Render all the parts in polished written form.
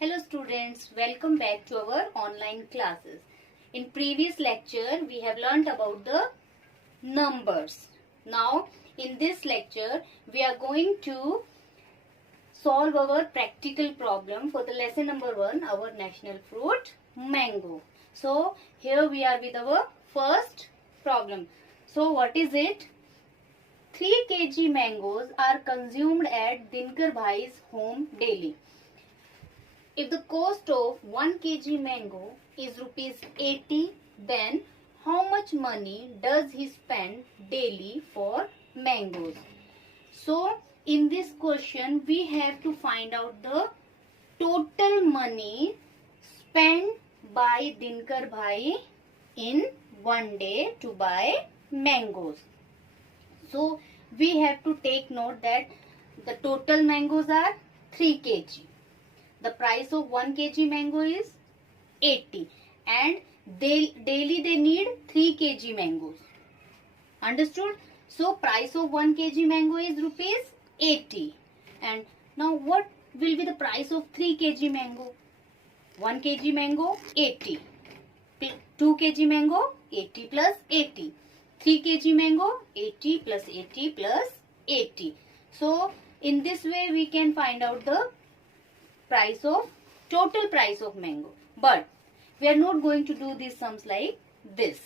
Hello students, welcome back to our online classes. In previous lecture, we have learnt about the numbers. Now, in this lecture, we are going to solve our practical problem for the lesson number 1, our national fruit, mango. So, here we are with our first problem. So, what is it? 3 kg mangoes are consumed at Dinkar Bhai's home daily. If the cost of 1 kg mango is rupees 80, then how much money does he spend daily for mangoes? So, in this question, we have to find out the total money spent by Dinkar Bhai in one day to buy mangoes. So, we have to take note that the total mangoes are 3 kg. The price of 1 kg mango is 80 and daily they need 3 kg mangoes. Understood? So price of 1 kg mango is rupees 80. And now what will be the price of 3 kg mango? 1 kg mango 80. 2 kg mango 80 plus 80. 3 kg mango 80 plus 80 plus 80. So in this way we can find out the total price of mango. But we are not going to do these sums like this.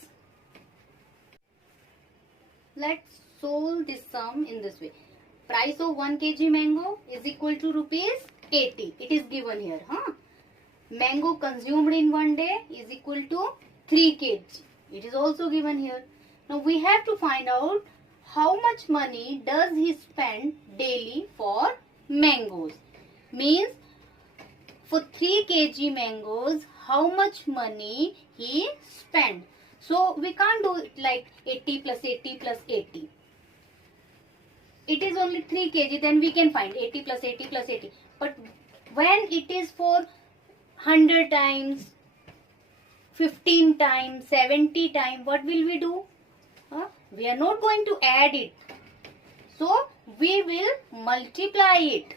Let's solve this sum in this way. Price of 1 kg mango is equal to rupees 80. It is given here. Mango consumed in one day is equal to 3 kg. It is also given here. Now we have to find out how much money does he spend daily for mangoes. Means for 3 kg mangoes, how much money he spent. So, we can't do it like 80 plus 80 plus 80. It is only 3 kg, then we can find 80 plus 80 plus 80. But when it is for 100 times, 15 times, 70 times, what will we do? We are not going to add it. So, we will multiply it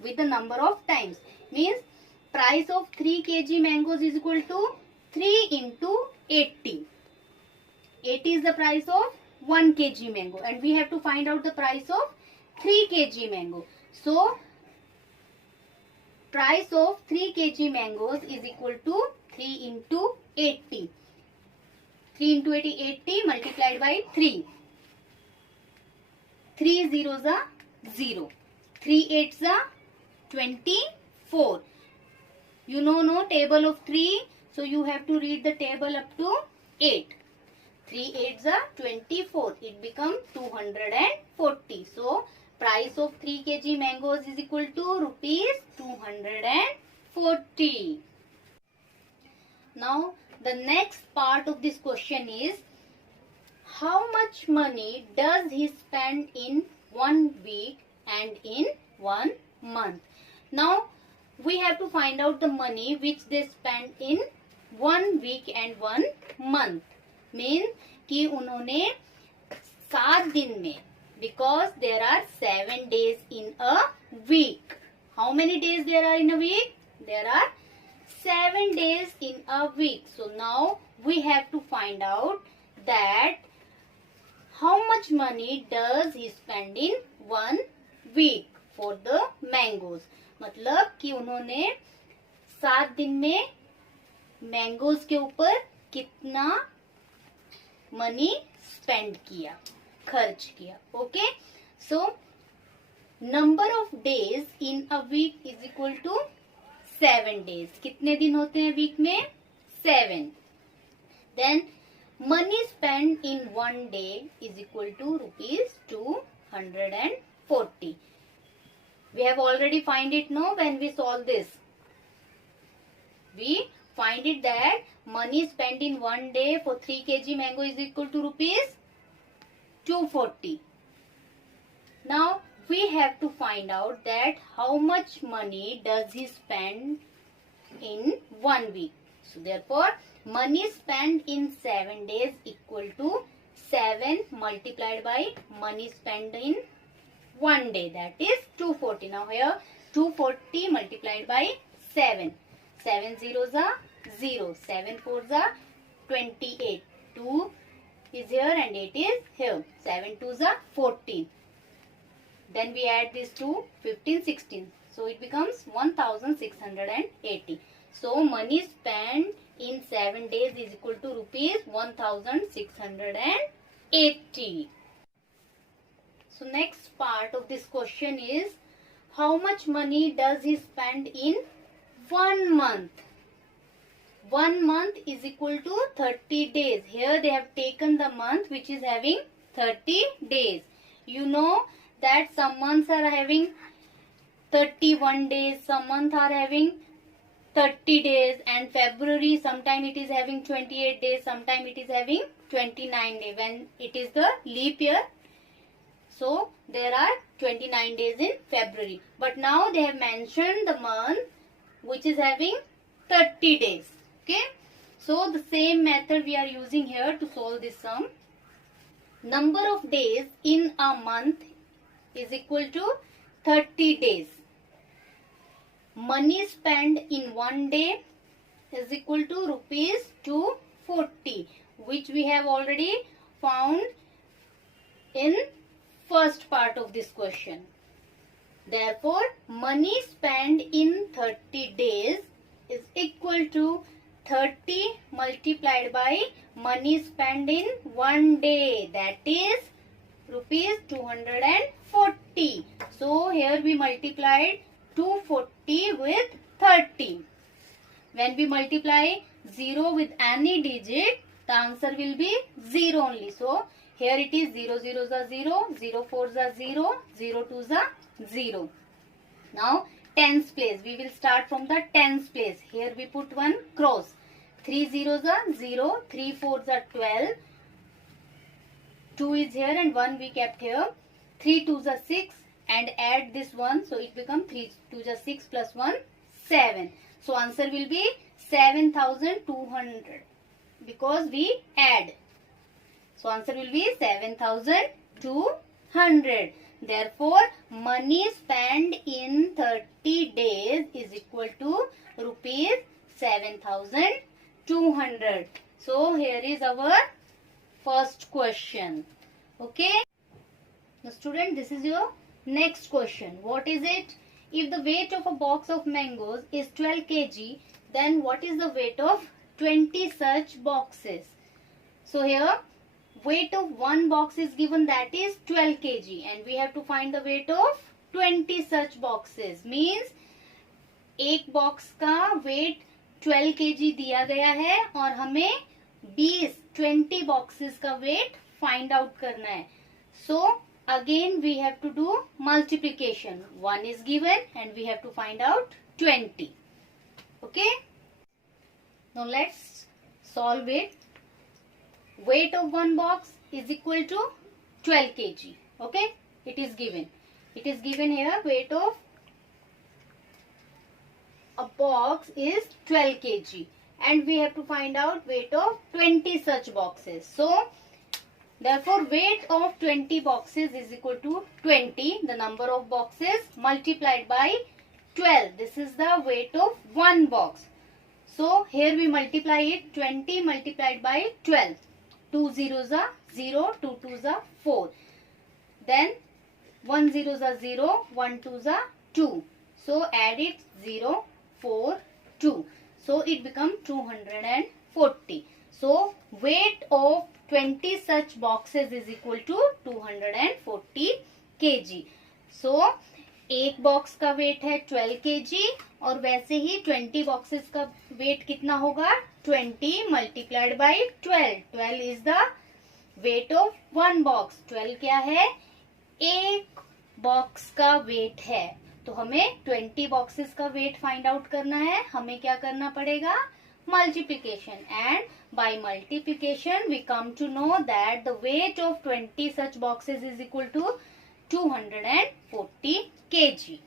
with the number of times. Means, price of 3 kg mangoes is equal to 3 into 80. 80 is the price of 1 kg mango and we have to find out the price of 3 kg mango. So, price of 3 kg mangoes is equal to 3 into 80. 3 into 80, 80 multiplied by 3. 3 zeros are 0. 3 eights are 24. You know no table of 3. So you have to read the table up to 8. 3 eights are 24. It becomes 240. So price of 3 kg mangoes is equal to rupees 240. Now the next part of this question is how much money does he spend in 1 week and in 1 month. Now we have to find out the money which they spend in 1 week and 1 month. Mean कि उन्होंने 7 दिन में, because there are 7 days in a week. How many days there are in a week? There are 7 days in a week. So now we have to find out that how much money does he spend in 1 week for the mangoes. मतलब कि उन्होंने 7 दिन में mangoes के ऊपर कितना money spend किया, खर्च किया. Okay, so number of days in a week is equal to 7 days. कितने दिन होते हैं वीक में? 7. Then money spend in 1 day is equal to rupees 240. We have already find it when we solve this. We find it that money spent in 1 day for 3 kg mango is equal to rupees 240. Now we have to find out that how much money does he spend in 1 week. So therefore money spent in 7 days equal to 7 multiplied by money spent in 1 day, that is 240. Now here 240 multiplied by 7. 7 zeros are 0. 7 fours are 28. 2 is here and 8 is here. 7 twos are 14. Then we add these two, 15, 16. So it becomes 1680. So money spent in 7 days is equal to rupees 1680. So next part of this question is, how much money does he spend in 1 month? 1 month is equal to 30 days. Here they have taken the month which is having 30 days. You know that some months are having 31 days, some months are having 30 days, and February sometime it is having 28 days, sometime it is having 29 days when it is the leap year. So there are 29 days in February, but now they have mentioned the month which is having 30 days. Okay, so the same method we are using here to solve this sum. Number of days in a month is equal to 30 days. Money spent in 1 day is equal to rupees 240, which we have already found in first part of this question. Therefore, money spent in 30 days is equal to 30 multiplied by money spent in 1 day, that is rupees 240. So here we multiplied 240 with 30. When we multiply 0 with any digit, the answer will be 0 only. So here it is 0 zeros are 0, 0 fours are 0, 0 twos are 0. Now tens place, we will start from the tens place. Here we put one cross. 3 zeros are 0, 3 fours are 12, 2 is here and 1 we kept here. 3 twos are 6 and add this one, so it becomes 3 twos are 6 plus 1, 7. So answer will be 7200 because we add. So answer will be 7200. Therefore, money spent in 30 days is equal to rupees 7200. So here is our first question. Okay. Now student, this is your next question. What is it? If the weight of a box of mangoes is 12 kg, then what is the weight of 20 such boxes? So here weight of one box is given, that is 12 kg, and we have to find the weight of 20 such boxes. Means एक box का wait 12 kg दिया गया है और हमें 20 boxes का weight find out करना है. सो again we have to do multiplication. 1 is given and we have to find out 20. Okay. Now let's solve it. Weight of one box is equal to 12 kg. Okay. It is given. It is given here weight of a box is 12 kg and we have to find out weight of 20 such boxes. So therefore, weight of 20 boxes is equal to 20, the number of boxes, multiplied by 12. This is the weight of one box. So, here we multiply it, 20 multiplied by 12. 2 zeros are 0, 2 twos are 4. Then, 1 zeros are 0, 1 twos are 2. So, add it 0, 4, 2. So, it becomes 240. So, weight of 20 such boxes is equal to 240 kg. So, एक box का wait है 12 kg और वैसे ही 20 boxes का weight कितना होगा 20 multiplied by 12. 12 is the weight of one box. 12 क्या है, एक बॉक्स का वेट है. तो हमें 20 बॉक्सेस का वेट फाइंड आउट करना है. हमें क्या करना पड़ेगा, multiplication, and by multiplication we come to know that the weight of 20 such boxes is equal to 240 kg.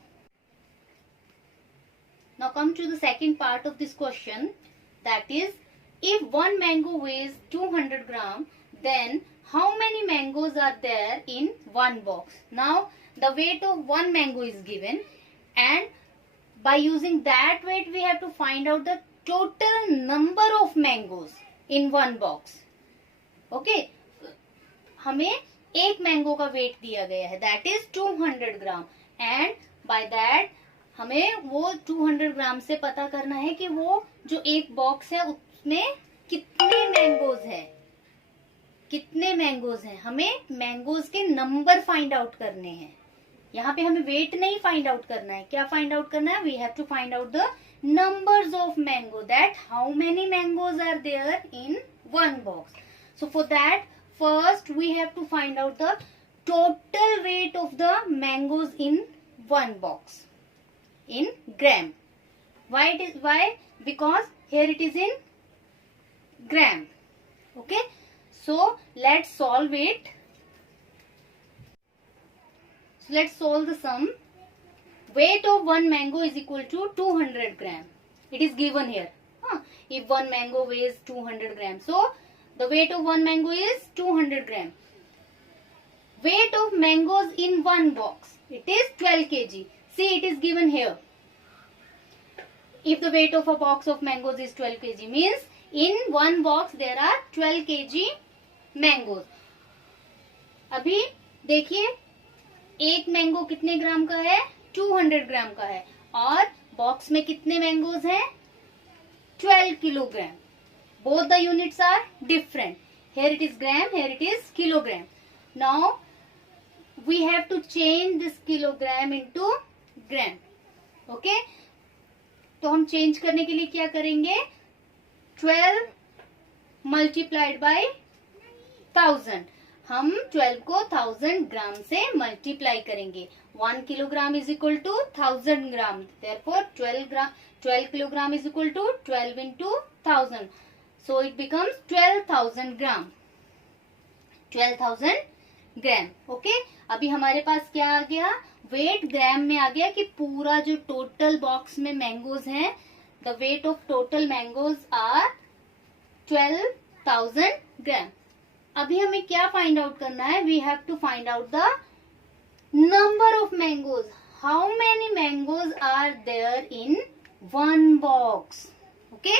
Now come to the second part of this question, that is, if one mango weighs 200 gram, then how many mangoes are there in one box? Now the weight of one mango is given and by using that weight we have to find out the total number of mangoes in one box. Okay, हमें एक mango का wait दिया गया है, that is 200 gram, and by that हमें वो 200 ग्राम से पता करना है कि वो जो एक बॉक्स है उसमें कितने मैंगोज है, कितने मैंगोज हैं. हमें मैंगोज के नंबर फाइंड आउट करने हैं. यहाँ पे हमें वेट नहीं फाइंड आउट करना है. क्या फाइंड आउट करना है? We have to find out the numbers of mango, that how many mangoes are there in one box. So for that first we have to find out the total weight of the mangoes in one box in gram. Why? Because here it is in gram. Okay, so let's solve it. So let's solve the sum. Weight of one mango is equal to 200 gram. It is given here. If one mango weighs 200 gram, so the weight of one mango is 200 gram. Weight of mangoes in one box, it is 12 kg. See, it is given here. If the weight of a box of mangoes is 12 kg, means in one box there are 12 kg mangoes. अभी देखिए, एक mango कितने ग्राम का है? 200 ग्राम का है, और box में कितने मैंगोज हैं? 12 kilogram. Both the units are different. Here it is gram, here it is kilogram. Now we have to change this kilogram into gram. Okay? तो हम चेंज करने के लिए क्या करेंगे? 12 multiplied by 1000. हम 12 को 1000 ग्राम से मल्टीप्लाई करेंगे. 1 kilogram is equal to 1000 gram. Therefore 12 kilogram is equal to 12 into 1000. So it becomes 12,000 gram. 12,000 gram. Okay, अभी हमारे पास क्या आ गया? वेट ग्राम में आ गया कि पूरा जो टोटल बॉक्स में मैंगोज हैं, the weight of total mangoes are 12,000 gram. अभी हमें क्या फाइंड आउट करना है? We have to find out the number of mangoes. How many mangoes are there in one box. Okay,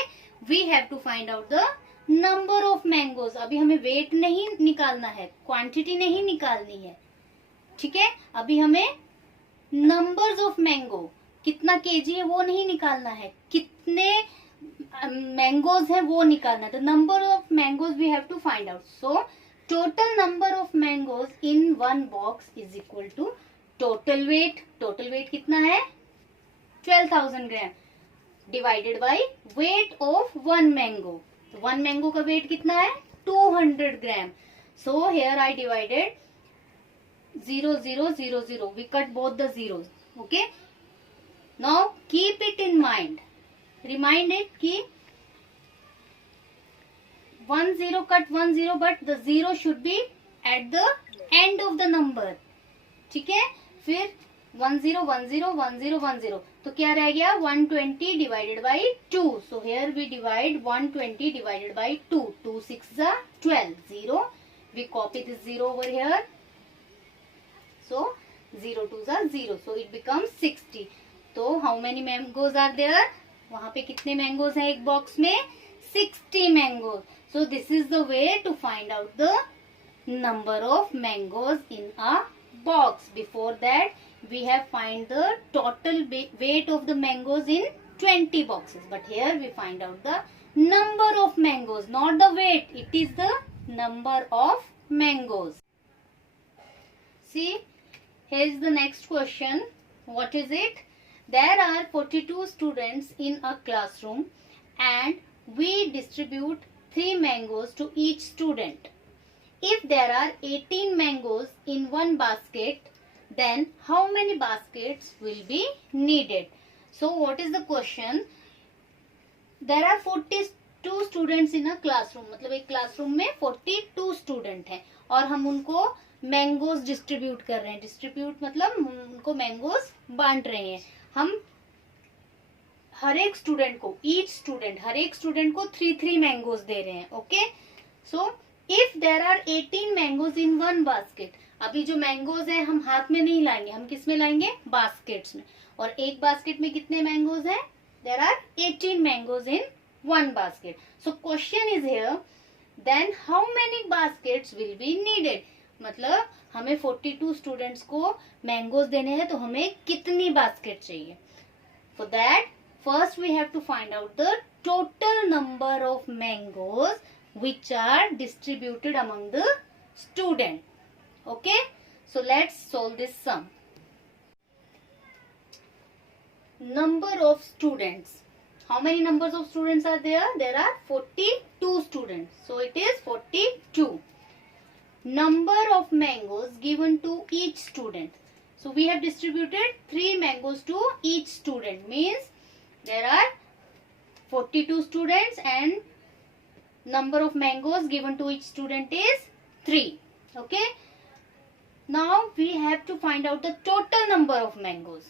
we have to find out the number of mangoes. अभी हमें wait नहीं निकालना है, क्वांटिटी नहीं निकालनी है. ठीक है, अभी हमें नंबर्स ऑफ मैंगो, कितना केजी है वो नहीं निकालना है, कितने मैंगोज है वो निकालना है. The number of mangoes we have to find out. So total number of mangoes in one box is equal to total weight. Total weight कितना है? 12,000 gram divided by weight of one mango. तो one mango का weight कितना है? 200 gram. So here I divided 0 0 0 0. We cut both the zeros. Okay, now keep it in mind. Remind it कि 1 0 cut 1 0, but the zero should be at the end of the number. ठीक है, फिर 1 0 1 0 1 0 1 0. तो क्या रह गया? 120 divided by 2. So here we divide 120 divided by 2. 2 6 12. 0. We copy this 0 over here. So 0 2 0. So it becomes 60. तो how many mangoes are there? वहां पे कितने मैंगोज हैं एक बॉक्स में? 60 mangoes. So this is the way to find out the number of mangoes in a box. Before that we have find the total weight of the mangoes in 20 boxes, but here we find out the number of mangoes, not the weight. It is the number of mangoes. See, here is the next question. What is it? There are 42 students in a classroom and we distribute 3 mangoes to each student. If there are 18 mangoes in one basket, then how many baskets will be needed? So what is the question? There are 42 students in a classroom. मतलब एक classroom में 42 student हैं और हम उनको mangoes distribute कर रहे हैं. डिस्ट्रीब्यूट मतलब उनको मैंगोज बांट रहे हैं. हम हर एक स्टूडेंट को, ईच स्टूडेंट, हर एक स्टूडेंट को 3 मैंगोज दे रहे हैं. Okay, so if there are 18 mangoes in one basket, अभी जो मैंगोज है हम हाथ में नहीं लाएंगे, हम किस में लाएंगे? बास्केट्स में। और एक बास्केट में कितने मैंगोज हैं? There are 18 mangoes in one basket. So question is here, then how many baskets will be needed. मतलब हमें 42 स्टूडेंट्स को मैंगोज देने हैं, तो हमें कितनी बास्केट चाहिए? For that first we have to find out the total number of mangoes which are distributed among the student. Okay, so let's solve this sum. Number of students. How many numbers of students are there? There are 42 students. So it is 42. Number of mangoes given to each student. So we have distributed 3 mangoes to each student. Means there are 42 students and number of mangoes given to each student is 3. Okay. Now we have to find out the total number of mangoes.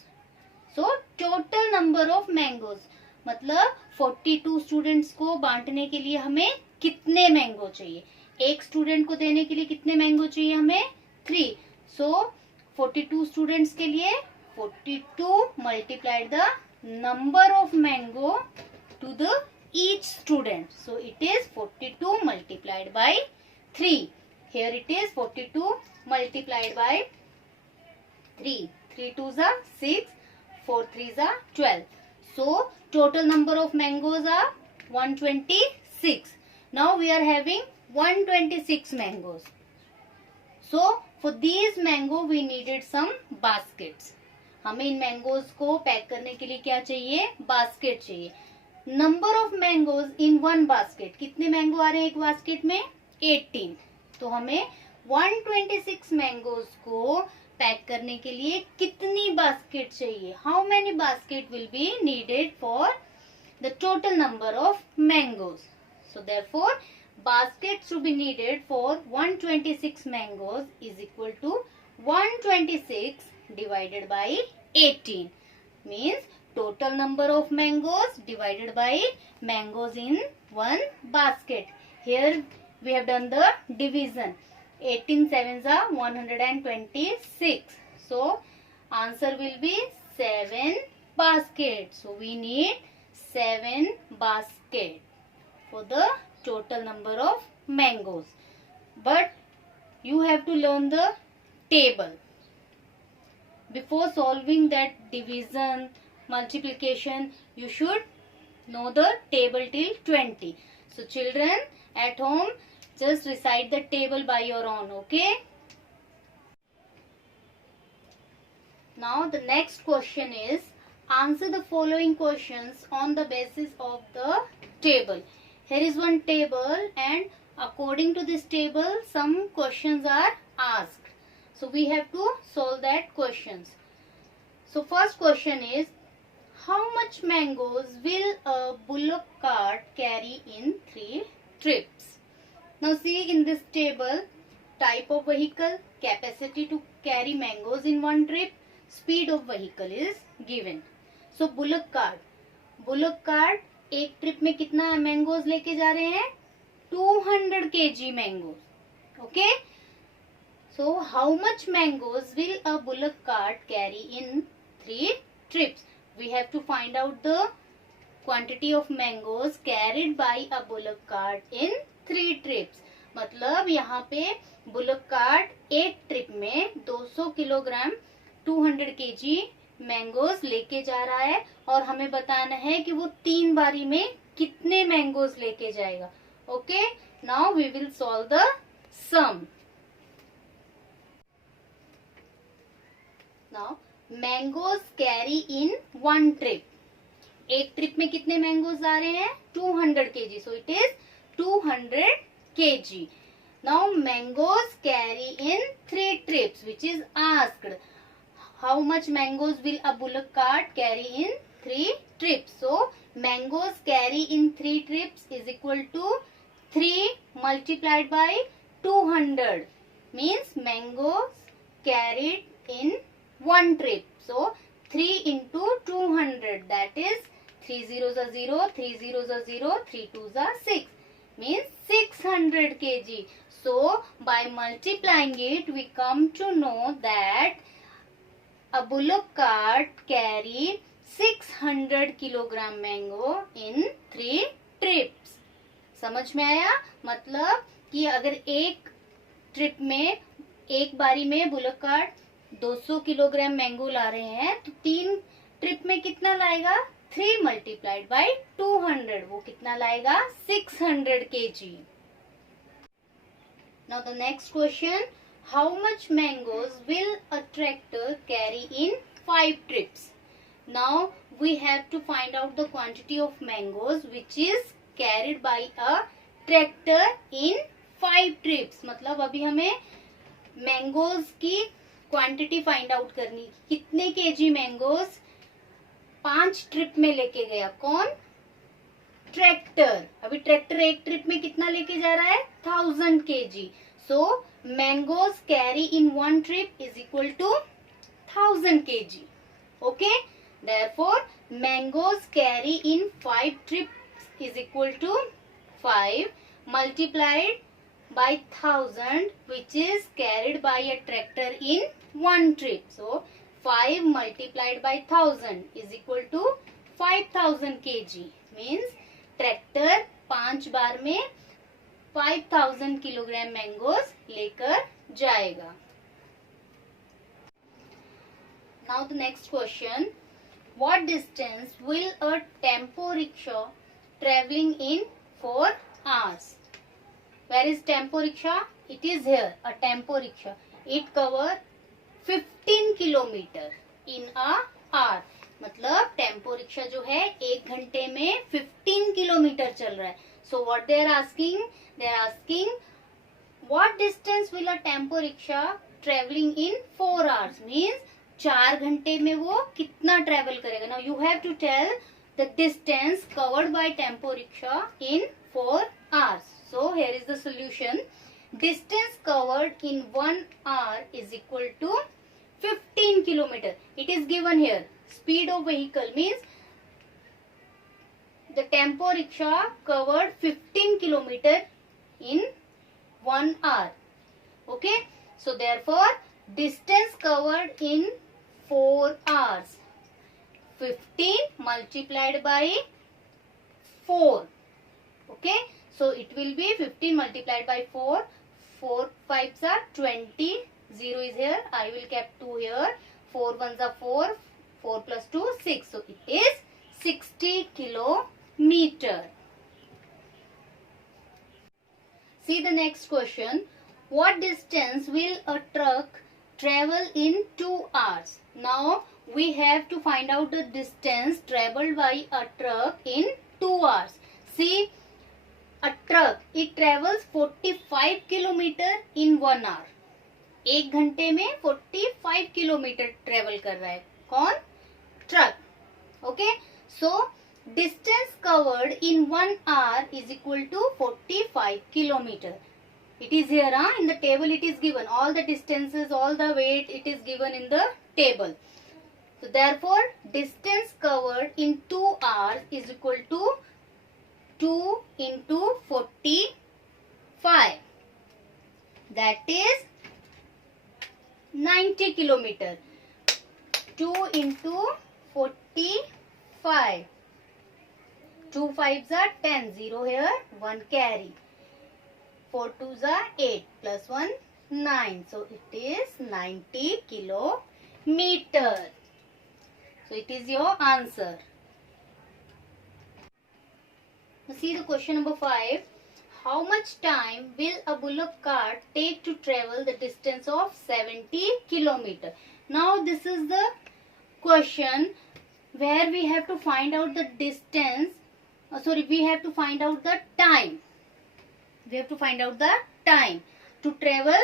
So total number of mangoes मतलब 42 students को बांटने के लिए हमें कितने mango चाहिए? एक student को देने के लिए कितने मैंगो चाहिए हमें? 3. So 42 स्टूडेंट्स के लिए 42 multiplied the number of mango to the each student. So it is 42 multiplied by 3. Here it is 42 multiplied by 3. 3 2s are 6, 4 3s are 12. So total number of mangoes are 126. Now we are having 126 mangoes. So for these mango we needed some baskets. हमें इन mangoes को pack करने के लिए क्या चाहिए? Basket चाहिए. Number of mangoes in one basket. कितने mango आ रहे हैं एक बास्केट में? 18. तो हमें 126 मैंगोज को पैक करने के लिए कितनी बास्केट चाहिए? How many basket will be needed for the total number of mangoes? So therefore baskets to be needed for 126 mangoes is equal to 126 divided by 18. Means total number of mangoes divided by mangoes in one basket. Here we have done the division. 18 sevens are 126. So answer will be 7 baskets. So we need 7 baskets for the total number of mangoes. But you have to learn the table. Before solving that division, multiplication, you should know the table till 20. So children at home, just recite the table by your own. Okay. Now the next question is, answer the following questions on the basis of the table. Here is one table and according to this table some questions are asked. So we have to solve that questions. So first question is, how much mangoes will a bullock cart carry in 3 trips? Now see in this table, type of vehicle, capacity to carry mangoes in one trip, speed of vehicle is given. So bullock cart एक trip में कितना mangoes लेके जा रहे हैं? 200 kg mangoes. Okay. So how much mangoes will a bullock cart carry in 3 trips? We have to find out the quantity of mangoes carried by a bullock cart in 3 trips. मतलब यहाँ पे bullock cart एक trip में 200 kilogram 200 kg mangoes लेके जा रहा है और हमें बताना है कि वो 3 बारी में कितने मैंगोज लेके जाएगा. Okay. Now we will solve the sum. Now mangoes carry in one trip. एक ट्रिप में कितने मैंगोज आ रहे हैं? 200 kg. So it is 200 kg. Now mangoes carry in 3 trips which is asked. How much mangoes will a bullock cart carry in 3 trips? So mangoes carry in 3 trips is equal to 3 multiplied by 200. Means mangoes carried in one trip. So 3 into 200, that is 3 zeros are 0, 3 zeros are 0, 3 twos are 6. means 600 kg. So by multiplying it, we come to know that a bullock cart carry 600 kilogram mango in 3 trips. समझ में आया? मतलब कि अगर एक trip में, एक बारी में बुलक कार्ट 200 किलोग्राम मैंगो ला रहे हैं तो 3 ट्रिप में कितना लाएगा? 3 मल्टीप्लाइड बाय 200, वो कितना लाएगा? 600 kg. Now the next question, how much mangoes will a tractor carry in 5 trips? Now we have to find out the quantity of mangoes which is carried by a tractor in 5 trips. मतलब अभी हमें mangoes की quantity find out करनी, कितने KG mangoes 5 trip में लेके गया. कौन? ट्रैक्टर. अभी ट्रैक्टर एक ट्रिप में कितना लेके जा रहा है? 1000 kg. So mangoes carry in 1 trip is equal to 1000 kg. Okay, therefore mangoes carry in 5 trip is equal to 5 multiplied by 1000 which is carried by a tractor in 1 trip. So 5 multiplied by 1000 is equal to 5000 kg. Means tractor 5 बार में 5000 kilogram mangoes लेकर जाएगा. Now the next question, what distance will a tempo rickshaw traveling in 4 hours? Where is tempo rickshaw? It is here, a tempo rickshaw. It cover 15 kilometer in a hour. मतलब tempo rickshaw जो है 1 घंटे में 15 kilometre चल रहा है. So what they are asking? They are asking what distance will a tempo rickshaw traveling in 4 hours? Means 4 घंटे में वो कितना ट्रेवल करेगा. Now you have to tell the distance covered by tempo rickshaw in 4 hours. So here is the solution. Distance covered in 1 hour is equal to 15 kilometer. It is given here. Speed of vehicle means the tempo rickshaw covered 15 kilometer in 1 hour. Okay. So therefore distance covered in 4 hours. 15 multiplied by 4. Okay. So it will be 15 multiplied by 4. 4 5s are 20. 0 is here. I will keep 2 here. 4 1s are 4. 4 plus 2 6. So it is 60 kilometer. See the next question. What distance will a truck travel in 2 hours? Now we have to find out the distance traveled by a truck in 2 hours. See, a truck, it travels 45 kilometer in 1 hour. 1 घंटे में 45 kilometre travel कर रहा है. कौन? Truck. Okay. So distance covered in 1 hour is equal to 45 kilometer. It is here, in the table it is given. All the distances, all the weight, it is given in the table. So therefore distance covered in 2 hours is equal to 2 into 45. That is 90 kilometer. 2 into 45. 2 5s are 10. 0 here. 1 carry. 4 2s are 8. Plus 1 9. So it is 90 kilometer. So it is your answer. See the question number 5. How much time will a bullock cart take to travel the distance of 70 kilometer? Now this is the question where we have to find out the distance. We have to find out the time. We have to find out the time to travel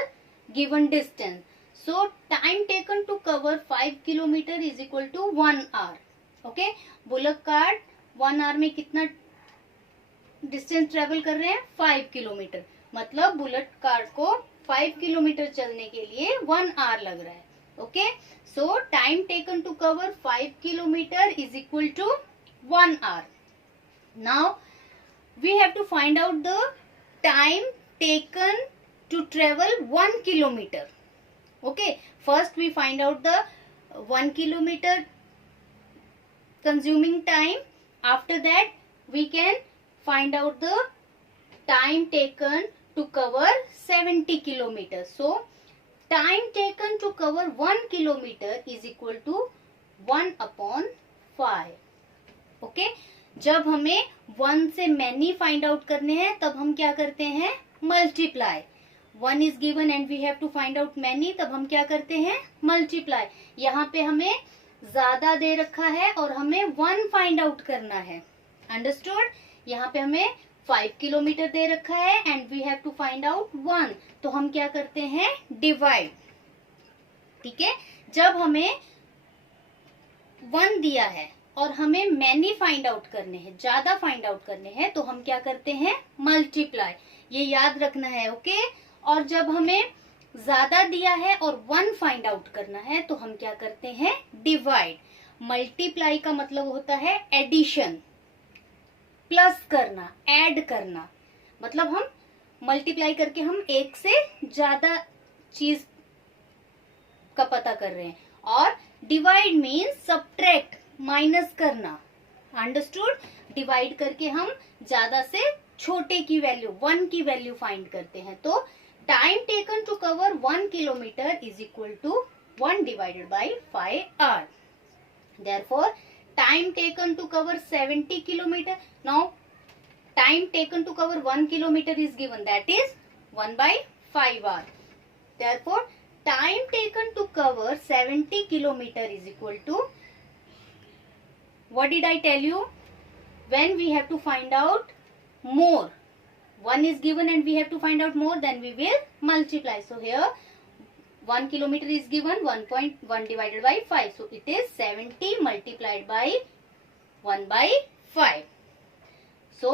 given distance. So time taken to cover 5 kilometer is equal to 1 hour. Okay. bullock cart 1 hour में कितना distance travel कर रहे हैं? 5 kilometre. मतलब bullet car को 5 kilometre चलने के लिए 1 आवर लग रहा है. Okay. So time taken to cover 5 kilometre is equal to 1 hour. Now we have to find out the time taken to travel 1 kilometer. Okay, first we find out the 1 kilometer consuming time. After that we can find out the time taken to cover 70 kilometers. So time taken to cover 1 kilometer is equal to 1/5. Okay, जब हमें 1 से many find out करने हैं तब हम क्या करते हैं, multiply. 1 is given and we have to find out many, तब हम क्या करते हैं, मल्टीप्लाई. यहाँ पे हमें ज्यादा दे रखा है और हमें 1 फाइंड आउट करना है. अंडरस्टूड. यहाँ पे हमें 5 किलोमीटर दे रखा है and we have to find out 1, तो हम क्या करते हैं, डिवाइड. ठीक है, जब हमें 1 दिया है और हमें मैनी फाइंड आउट करने हैं, ज्यादा फाइंड आउट करने हैं, तो हम क्या करते हैं, मल्टीप्लाई. ये याद रखना है. ओके, और जब हमें ज्यादा दिया है और 1 फाइंड आउट करना है तो हम क्या करते हैं, डिवाइड. मल्टीप्लाई का मतलब होता है एडिशन, प्लस करना, ऐड करना. मतलब हम मल्टीप्लाई करके हम एक से ज्यादा चीज का पता कर रहे हैं. और डिवाइड मीन्स सब्ट्रैक्ट, माइनस करना. अंडरस्टूड. डिवाइड करके हम ज्यादा से छोटे की वैल्यू, 1 की वैल्यू फाइंड करते हैं. तो time taken to cover 1 kilometre is equal to 1 divided by 5 hour. Therefore time taken to cover 70 kilometer. Now time taken to cover 1 kilometer is given, that is 1/5 hour. Therefore time taken to cover 70 kilometer is equal to, what did I tell you, when we have to find out more, 1 is given and we have to find out more, then we will multiply. So here 1 kilometer is given, 1.1 divided by 5. So it is 70 multiplied by 1/5. So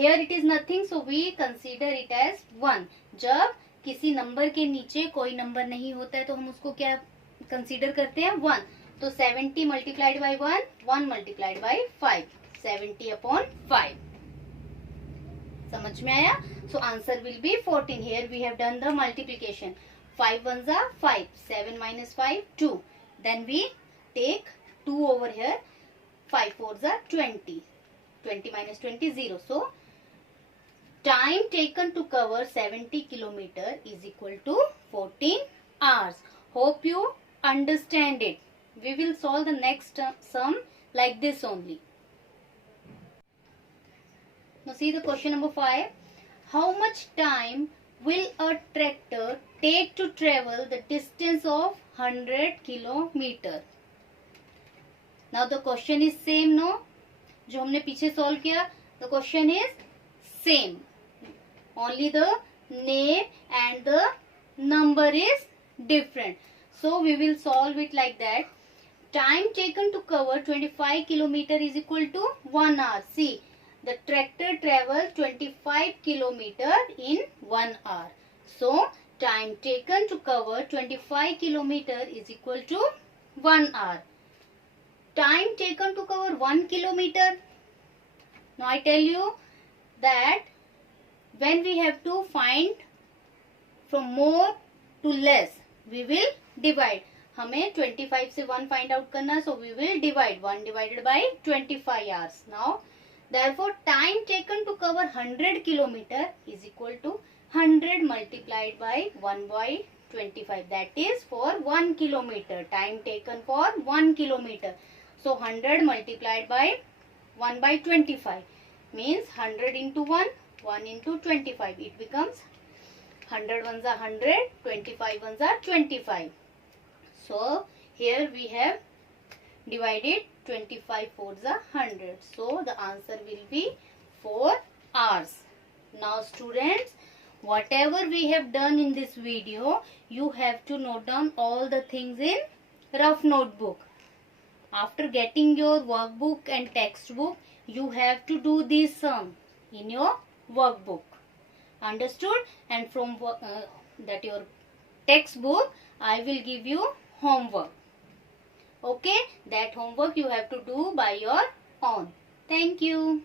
here it is nothing. So we consider it as 1. जब किसी number के नीचे कोई number नहीं होता है तो हम उसको क्या कंसीडर करते हैं, 1. तो 70 multiplied by 1, 1 multiplied by 5. 70/5. समझ में आया? So answer will be 14. Here we have done the multiplication. 5 ones are 5, 7 minus 5, 2. Then we take 2 over here. 5 fours are 20. 20 minus 20, 0. So time taken to cover 70 kilometer is equal to 14 hours. Hope you understand it. We will solve the next sum like this only. Now see the question number 5. How much time will a tractor take to travel the distance of 100 kilometer? Now the question is same, no? जो हमने पीछे solve किया, the question is same. Only the name and the number is different. So we will solve it like that. Time taken to cover 25 kilometer is equal to 1 hour. See, the tractor travels 25 kilometer in 1 hour. So time taken to cover 25 kilometer is equal to 1 hour. Time taken to cover 1 kilometer. Now I tell you that when we have to find from more to less, we will divide. हमें 25 से 1 find out करना, so we will divide. 1 divided by 25 hours. Now therefore time taken to cover 100 kilometer is equal to 100 multiplied by 1/25. That is for 1 kilometer. Time taken for 1 kilometer. So 100 multiplied by 1/25 means 100 into 1, 1 into 25. It becomes 100 ones are 100, 25 ones are 25. So here we have divided 25 fours are 100. So the answer will be 4 hours. Now students, whatever we have done in this video, you have to note down all the things in rough notebook. After getting your workbook and textbook, you have to do this sum in your workbook. Understood? And from that your textbook, I will give you homework. Okay, that homework you have to do by your own. Thank you.